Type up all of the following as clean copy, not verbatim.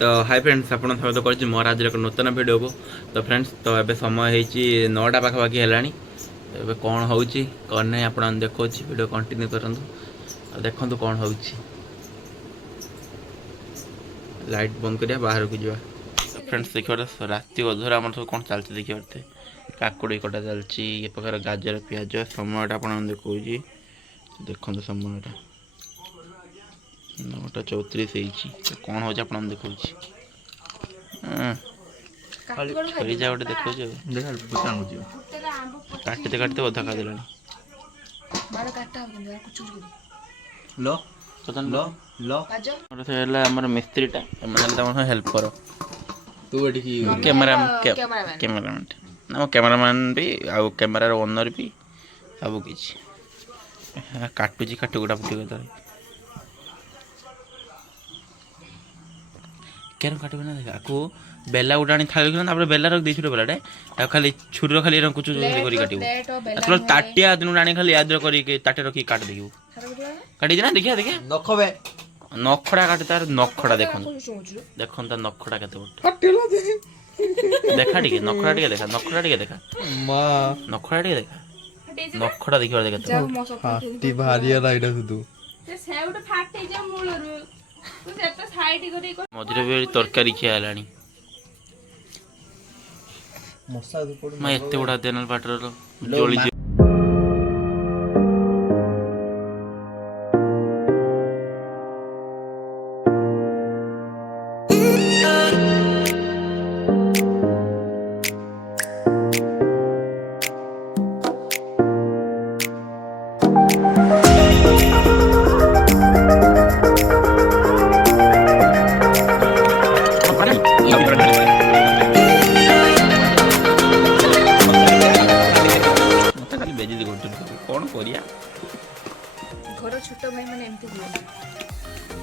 तो hi friends आपन स्वागत कर मोर आज एक नूतन वीडियो को। तो फ्रेंड्स तो एबे समय होईची 9टा पाखापाखि हेलानी। तो एबे कौन होउची कौन नहीं आपन देखो वीडियो कंटिन्यू करंतु देखंतु कौन होउची। लाइट बंद करिया बाहर को जावा। तो फ्रेंड्स देखियो राति अधूरा हमर सब कौन चलती देखियो काकुड़ी कटा चलची ए प्रकार गाजर प्याज समयटा आपन देखौची। देखंतु समयटा 9:34 ହେଇଛି କଣ ହଉଛି ଆପଣ ଦେଖଉଛି ଛୁରୀ ଯା ଗୋଟେ ଦେଖଉଛି କାଟିତେ କାଟିତେ ଅଧା ଖାଇଦେଲାଣି। ଆମର ମିସ୍ତ୍ରୀଟା ଏମାନେ ହେଲ୍ପର ତୁ ଏଠିକି କ୍ୟାମେରାମ୍ୟାନ୍ ନା ମୋ କ୍ୟାମେରାମ୍ୟାନ୍ ବି ଆଉ କ୍ୟାମେରାର ଓନର୍ ବି ସବୁ କିଛି କାଟୁଛି କାଟୁଗୁଡ଼ା ଫୁଟି କଥା केन काटबे ना देखा को बेला उडाणी थाली खन तापर बेला रख देछुरे बेलाटे आ खाली छुरी खाली रंग कुचु करी काटिबो असल ताटिया दिनु राणी खाली याद करी के ताटे रखी काट देबो काटी दिना देखिया देखिया नखबे नखडा काट तार नखडा देखन देखन ता नखडा केते बट कटिला दे देखा ठीक नखडा ठीक देखा नखडा ठीक देखा मा नखडा ठीक देखा नखडा देखियो देखा फाटी भारिया लाइडा सुदु से सेउट फाटे जा मूलरु मझे भी तरकारी खिया मैं एत बड़ा देनल पाटर जोड़ी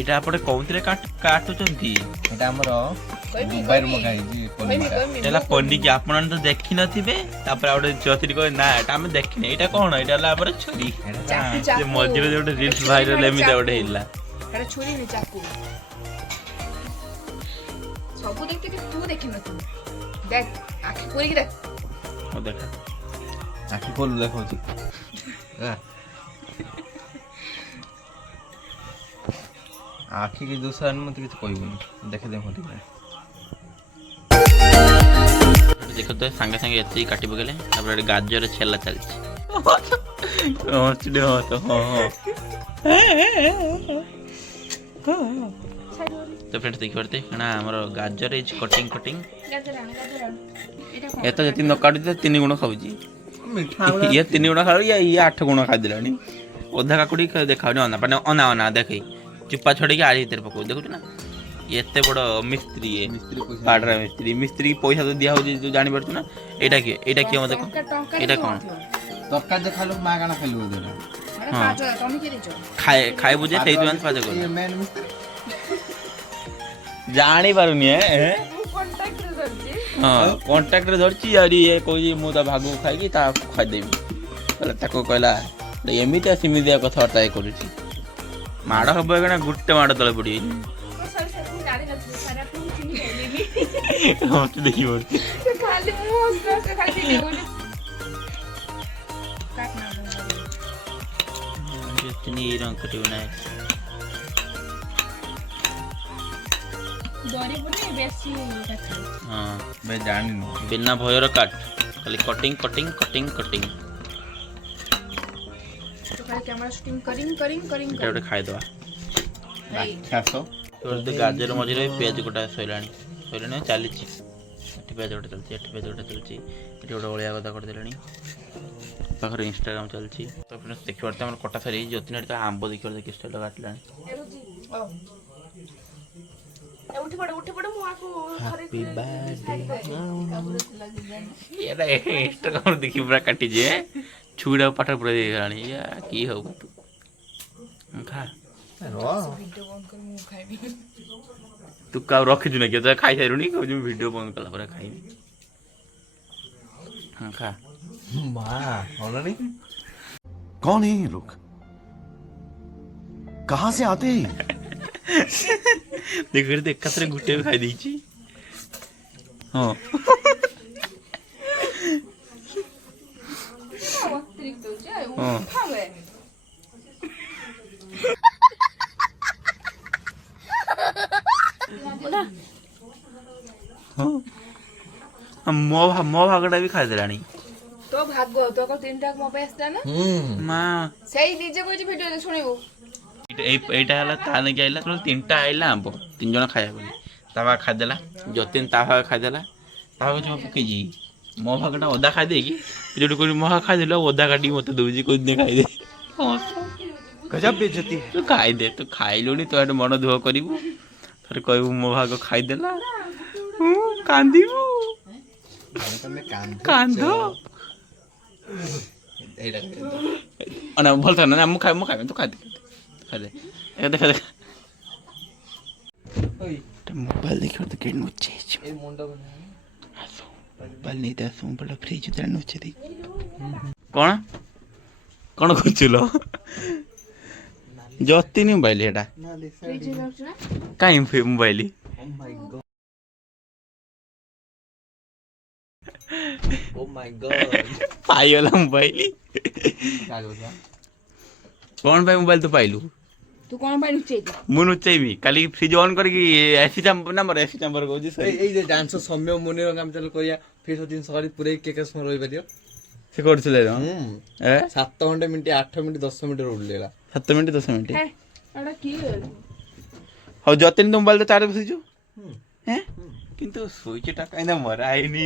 एटा आपटे कौंतरे काटुचंती एटा हमर मोबाइल मगाई जी एला पन्नी की आपन तो देखि नथिबे तापर आउटे चौथरी को ना एटा हम देखिने एटा कोन एटा ला हमर छुरी जे मझिरे जोटे रील्स वायरल एमिता ओटे हिला एटा छुरी नि चाकू सब देखते कि तू देखि नथु देख आखि पूरी की देख ओ देखा आखि खोल देखौची आखि की दूसरा मत किछ कहबोनी देखे दे होती देखो तो संगे संगे एती काटी बगले तापर गाजर छेला चलछि ओचडे हो तो हो तो फ्रेंड्स देखि परते ना हमर गाजर इज कटिंग एत जति न काटी ते 3 गुण खाउजी ये 3 गुण खाउ ये 8 गुण खा दिलानी ओधा काकुडी देखाउनी अना अना देखै चुप्पा छोड़ के आड़ी भीतर पको देखु ना एते बड़ मिस्त्री पाडरा मिस्त्री पैसा तो दिया हो जो जानि परछु ना एटा के मते एटा कोन तक्का देखा लोग मागणा खेलु देला हां तमी के देचो खाए बुझे सेई दुआन पाजे को मेन मिस्त्री जानि पारुनी है कांटेक्ट रे धरची हां कांटेक्ट रे धरची यारी ये कोई मु ता भागु खाई की ता खा देबी ताको कहला एमिता सिमिदिया कथा वार्ता करूची माड़ हम गुटे माड़ तले पड़ी देखी बिना भयर काट खाली कटिंग कैमरा शूटिंग करिंग खाई दवा तो गाजर मझे पियाज गोटा सैलानी चली पियाज गोटे चलती पियाज गोटे चलती गोटे ओलिया गदा करदेलानी पाखर इंस्टाग्राम चलती तो फ्रेंड्स देखि परते हमर कटा सारी जतिन तो आंब देखि देखि स्टाइल काटलानी उठी पड़ मु आको हैप्पी बर्थडे ये इंस्टाग्राम देखि पूरा काटी जे छुड़ा पाठ पूरा देखाणी या की हो खा रो वीडियो बंद कर मु खाइबी तू का रखि जुने के खाइ साइरुनी को जो वीडियो बंद कला पर खाइबी हां खा मां होला नहीं कौन है ये लोग कहां से आते हैं ଦେଖ ଏକାଥରେ ଗୋଟେ ବି ଖାଇ ଦେଇଛି। ହଁ ମୋ ଭାଗଟା ବି ଖାଇଦେଲାଣି। ତୋ ଭାଗ ତୋ ତିନିଟା ମୋ ପାଇଁ ଆସିଲା ନା ମା ସେଇ ନିଜେ କହୁଛି ଭିଡିଓରେ ଶୁଣିବୁ। ଏଇଟା ହେଲା ତା ନେଇକି ଆଇଲା ତିନିଟା ଆଇଲା ଆମ୍ବ 3 ଜଣ ଖାଇବା ବୋଲି ତା ଭାଗ ଖାଇଦେଲା। ଯତୀନ ତା ଭାଗ ଖାଇଦେଲା। ତା ଭାଗ ଜମା ପକେଇଛି ମୋ ଭାଗଟା ଅଧା ଖାଇଦେଇକି ଯୋଉଠି କହୁଛି ମୋ ଭାଗ ଖାଇଦେଲୁ ଆଉ ଅଧା କାଟିକି ମତେ ଦଉଛି କହୁଛି ଖାଇଦେ। ଗଜବ ବେଇଜ୍ଜତି। ତୁ ଖାଇଦେ ତୁ ଖାଇଲୁଣି ତୁ ଏଠି ମନ ଦୁଃଖ କରିବୁ ଥରେ କହିବୁ ମୋ ଭାଗ ଖାଇଦେଲା କାନ୍ଦିବୁ ତମେ କାନ୍ଦ ଭଲ ଥା ନା ମୁଁ ଖାଇବି ତୁ ଖାଇଦେ ଦେଖ ମୋବାଇଲ ଦେଖିବ ତ କେଠି ନୁଚେ ମୋବାଇଲ ନେଇତେ ଆସ ମୋବାଇଲ ଫ୍ରିଜ ଭିତରେ ନୁଚେ ଦେଇ କଣ କରୁଥିଲ ଯତିନି ମୋବାଇଲ ଏଟା କାଇଁ ମୋବାଇଲ ପାଇଗଲା ମୋବାଇଲ। କଣ ପାଇଁ ମୋବାଇଲ ତୁ ପାଇଲୁ? ତୁ କଣ ପାଇଁ ଲୁଚେଇଛୁ? ମୁଁ ଲୁଚେଇବି କାଲି ଫ୍ରିଜ ଅନ୍ କରିକି ଏସି ଚାମ୍ବର କହୁଛି ଏଇ ଯେ ଡାନ୍ସ ସୌମ୍ୟ ମୁନିର ଆମେ ଚାଲୁ କରିବା ଫିସ୍ ଜିନିଷ କରି ପୁରେଇ କେକେ ସମୟ ରହିପାରିବ। ସେ କରୁଥିଲେ 7 ଘଣ୍ଟା ମିନିଟ୍ 8 ମିନିଟ୍ 10 ମିନିଟ୍ ଉଡିଲା 7 ମିନିଟ୍ 10 ମିନିଟ୍। ଏଟା କି ହଉ ଯତୀନ ତ ମୋବାଇଲ ତ ଚାର୍ଜ ବସେଇଛୁ କିନ୍ତୁ ସୁଇଚ ଟା କାହିଁକି ମରା ହେଇନି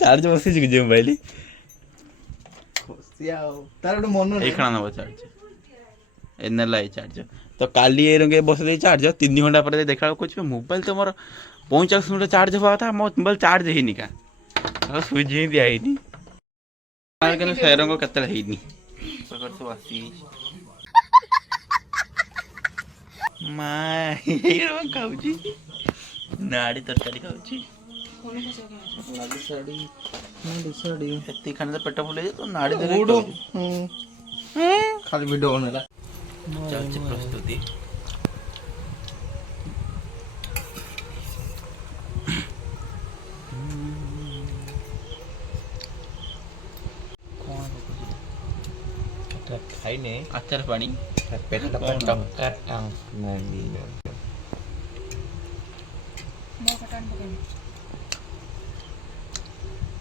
ଚାର୍ଜ ବସେଇଛୁ କି ଯେ ମୋବାଇଲ ତାର ଗୋଟେ ମନ ଏଇ ଖେଳ ନବ ଚାର୍ଜ ଏ ନେଲା ଏଇ ଚାର୍ଜ ତ କାଲି ଏ ରଙ୍ଗେ ବସେଇ ଦେଇ ଚାର୍ଜ 3 ଘଣ୍ଟା ପରେ ଦେଖିଲା ବେଳକୁ କହୁଛି ମୋବାଇଲ ତ ମୋର 45 ମିନିଟ୍ ଚାର୍ଜ ହବା କଥା ମୋ ମୋବାଇଲ ଚାର୍ଜ ହେଇନି କା ସୁଇଚ ହିଁ ଦିଆ ହେଇନି କିନ୍ତୁ ସେ ରଙ୍ଗ କେତେବେଳେ ହେଇନି ସବୁ ଆସିଯାଇଛି। ମା ଖାଉଛି ନାଡ଼ି ତରକାରୀ ଖାଉଛି ସେତିକି ଖାନେ ତ ପେଟ ଫୁଲ ହେଇଯିବ ନାଡ଼ି ଖାଲି ଭିଡିଓ ବନେଇଲା ଚାଲିଛି ପ୍ରସ୍ତୁତି। ଖାଇନେ ଆଚାର ପାଣି ପେଟ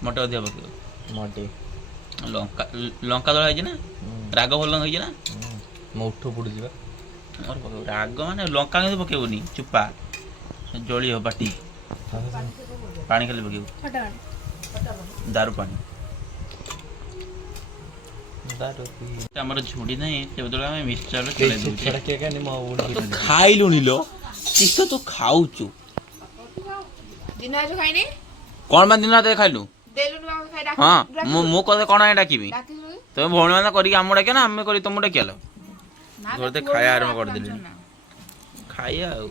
ମଟ ଅଧିକା ପକେଇବ ମଟି ଲଙ୍କା ଦଳା ହେଇଛି ନା ରାଗ ଭଲ ହେଇଛି ନା ମୋ ଉଠ ପଡୁଯିବା ମୋର ପକେଇବ ରାଗ ମାନେ ଲଙ୍କା କିନ୍ତୁ ପକେଇବୁନି ଚୁପା ଜଳିବ ପାଟି ପାଣି ଖାଲି ପକେଇବୁ ଦାରୁ ପାଣି ଆମର ଝୁଡ଼ି ନାହିଁ ସେ ବଦଳରେ ଆମେ ମିକ୍ସଚର ଖାଇଲୁଣି ଲୋ କିସ ତୁ ଖାଉଛୁ ଦିନ ଆଜି ଖାଇନି କଣ ପାଇଁ ଦିନ ରାତିରେ ଖାଇଲୁ? ହଁ ମୁଁ କଥା କଣ ଡାକିବି ତମେ ଭଉଣୀ ମାନେ କରିକି ଆମ ଡାକିବ ନା ଆମେ କରି ତମକୁ ଡାକିଆଲ ଘରେ ଖାଇବା ଆରମ୍ଭ କରିଦେଲି ଖାଇବା ଆଉ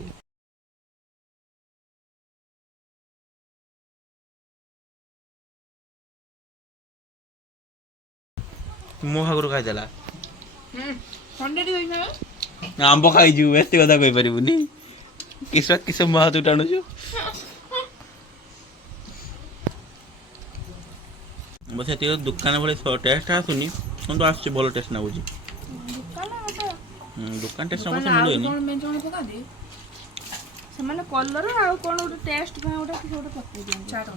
ମୋ ଭାଗରୁ ଖାଇଦେଲା ଆମ୍ବ ଖାଇଯିବୁ ଏତେ କଥା କହିପାରିବୁନି କିସ ମୋ ହାତକୁ ଟାଣୁଛୁ ସେତିକି ଦୋକାନ ଭଳି ଟେଷ୍ଟ ଆସୁନି କିନ୍ତୁ ଆସୁଛି ଭଲ ଟେଷ୍ଟ ଲାଗୁଛି ଦୋକାନ ଟେଷ୍ଟ ମିଳୁନି ସେମାନେ କଲର ଆଉ କଣ ଗୋଟେ ଟେଷ୍ଟ ପାଇଁ ଗୋଟେ କିଛି ଗୋଟେ ପକେଇ ଦିଅନ୍ତି ଚାଟ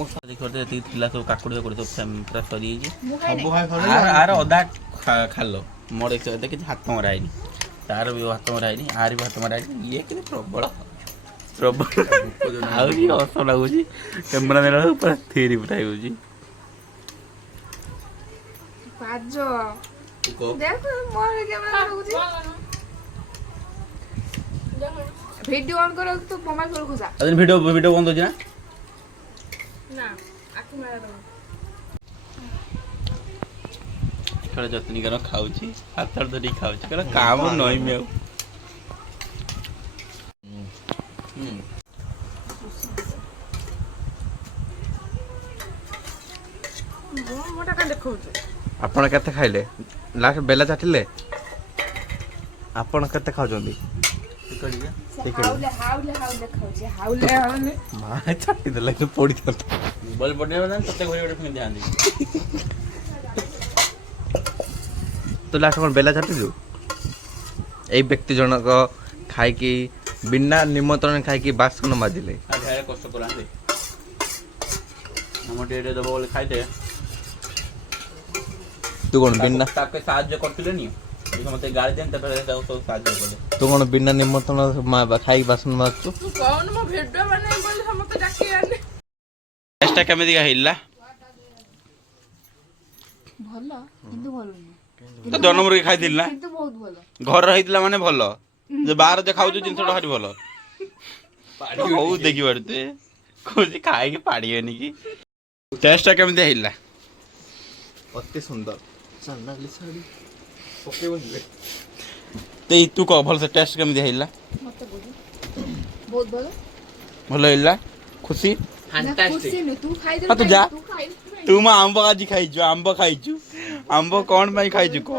ମସଲା ଏତିକି ଥିଲା ସବୁ କାକୁଡ଼ି ଫାକୁଡ଼ି ସବୁ ପୁରା ସରିଯାଇଛି ଆର ଅଧା ଖାଲ ମୋର ଏତେ କିଛି ହାତ ମରା ହେଇନି ତାର ବି ହାତ ମରା ହେଇନି ଆର ବି ହାତ ମରା ହେଇନି ଇଏ କିନ୍ତୁ ପ୍ରବଳ ଆଉ ବି ହସ ଲାଗୁଛି କ୍ୟାମେରା ନେଲା ବେଳକୁ ପୁରା ଥିରି ପୁରା ହେଇଯାଉଛି ଭିଡିଓ ଅନ୍ କର ତୁ ମୋବାଇଲ କର ଖୋଜା ଭିଡିଓ ବନ୍ଦ ହଉଛି ନା ଆଖି ମାରା ଦବ ଏଥର ଯତ୍ନିକାର ଖାଉଛି ହାତରେ ଧରିକି ଖାଉଛି କହିଲା କାମ ନଇମି ଆଉ ମୋଟା କାଇଁ ଦେଖଉଛୁ ଆପଣ କେତେ ଖାଇଲେ ଲାଷ୍ଟ ବେଲା ଚାଟିଲେ ଆପଣ କେତେ ଖାଉଛନ୍ତି ହାଉଲେ ହାଉଲେ ହାଉଲେ ଖାଉଛି ହାଉଲେ ହାଉଲେ ମା ଚାଟି ଦେଲା କି ପଡ଼ିଥାନ୍ତା ବଲ୍ ପଡ଼ିବା ତତେ ଘରେ ଗୋଟେ ଫିଙ୍ଗି ଦିଆନ୍ତି। ତୁ ଲାଷ୍ଟ କ'ଣ ବେଲା ଚାଟିଲୁ ଏଇ ବ୍ୟକ୍ତି ଜଣକ ଖାଇକି ବିନା ନିମନ୍ତ୍ରଣ ଖାଇକି ବାସନ ମାଜିଲେ ଆଉ ଘରେ କଷ୍ଟ କରାନ୍ତି ଆମ ଟିକେ ଦେବ ବୋଲି ଖାଇଦେ ତୁ କ'ଣ ବିନା ତାকে ସାହାଯ୍ୟ କରିଥିଲେ ନି ମତେ ଗାଳି ଦେନ୍ ତାପରେ ତାକୁ ସବୁ ସାହାଯ୍ୟ କଲେ। ତୁ କ'ଣ ବିନା ନିମନ୍ତ୍ରଣ ଖାଇକି ବାସନ ମାଜୁଛୁ ତୁ କହୁନୁ ମୋ ଭିଡିଓ ବନେଇ ବୋଲି ସମସ୍ତେ ଡାକି ଆଣିଲେ ଟେଷ୍ଟଟା କେମିତିକା ହେଇଲା ଭଲ କିନ୍ତୁ ଭଲ ନୁହେଁ ତ ଜନ୍ମରୁ ଖାଇଥିଲି ନା କିନ୍ତୁ ବହୁତ ଭଲ ଘର ହେଇଥିଲା ମାନେ ଭଲ ଯେ ବାହାରେ ଯେ ଖାଉଛୁ ଜିନିଷଟା ଭାରି ଭଲ ହଉ ଦେଖିବାରୁ ତୁ କହୁଛି ଖାଇକି ପାଡ଼ିବେନି କି ଟେଷ୍ଟଟା କେମିତି ହେଇଲା ଅତି ସୁନ୍ଦର ଚାଲି ଶାଢ଼ୀ ତେଇ ତୁ କହ ଭଲସେ ଟେଷ୍ଟ କେମିତି ହେଇଲା ମତେ ବହୁତ ଭଲ ଭଲ ହେଇଲା ଖୁସି ଖୁସି ନୁହେଁ ତୁ ଖାଇଦେ ହଁ ତୁ ଯା ତୁ ଖାଇଦେ ତୁ ମା ଆମ୍ବ ଆଜି ଖାଇଛୁ ଆମ୍ବ କ'ଣ ପାଇଁ ଖାଇଛୁ କହ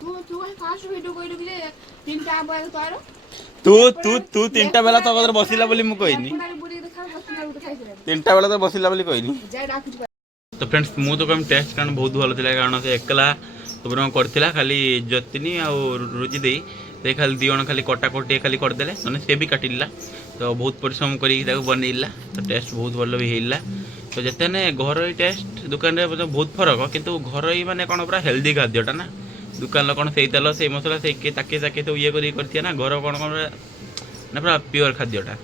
ତୁ ତୁ ଫାଷ୍ଟ ଭିଡିଓ କହିଲୁ କି ଯେ ତିନିଟା ଆମ୍ବ ଆଗ ତୋର ତୁ ତୁ ତୁ ତିନିଟା ବେଲା ତୋ କତିରେ ବସିଲା ବୋଲି ମୁଁ କହିନି ତିନିଟା ବେলা ତ ବସିଲା ବୋଲି କହିନି ତ ଫ୍ରେଣ୍ଡସ୍ ମୁଁ ତ କହିବି ଟେଷ୍ଟ କାରଣ ବହୁତ ଭଲ ଥିଲା କାରଣ ସେ ଏକଲା ତୁମର କରିଥିଲା ଖାଲି ଯତିନି ଆଉ ରୁଚି ଦେଇ ସେ ଖାଲି ଦୁଇ ଜଣ ଖାଲି କଟାକଟି ଖାଲି କରିଦେଲେ ମାନେ ସେ ବି କାଟିଲା ତ ବହୁତ ପରିଶ୍ରମ କରିକି ତାକୁ ବନେଇଲା ତ ଟେଷ୍ଟ ବହୁତ ଭଲ ବି ହେଇଲା ତ ଯେତେ ଘରୋଇ ଟେଷ୍ଟ ଦୋକାନରେ ବହୁତ ଫରକ କିନ୍ତୁ ଘରୋଇ ମାନେ କ'ଣ ପୁରା ହେଲ୍ଦି ଖାଦ୍ୟଟା ନା ଦୋକାନର କ'ଣ ସେଇ ତେଲ ସେଇ ମସଲା ସେଇ ତାକେ ସବୁ ଇଏ କରିକି କରିଥିବେ ନା ଘର କ'ଣ କ'ଣ ନା ପୁରା ପିଓର ଖାଦ୍ୟଟା।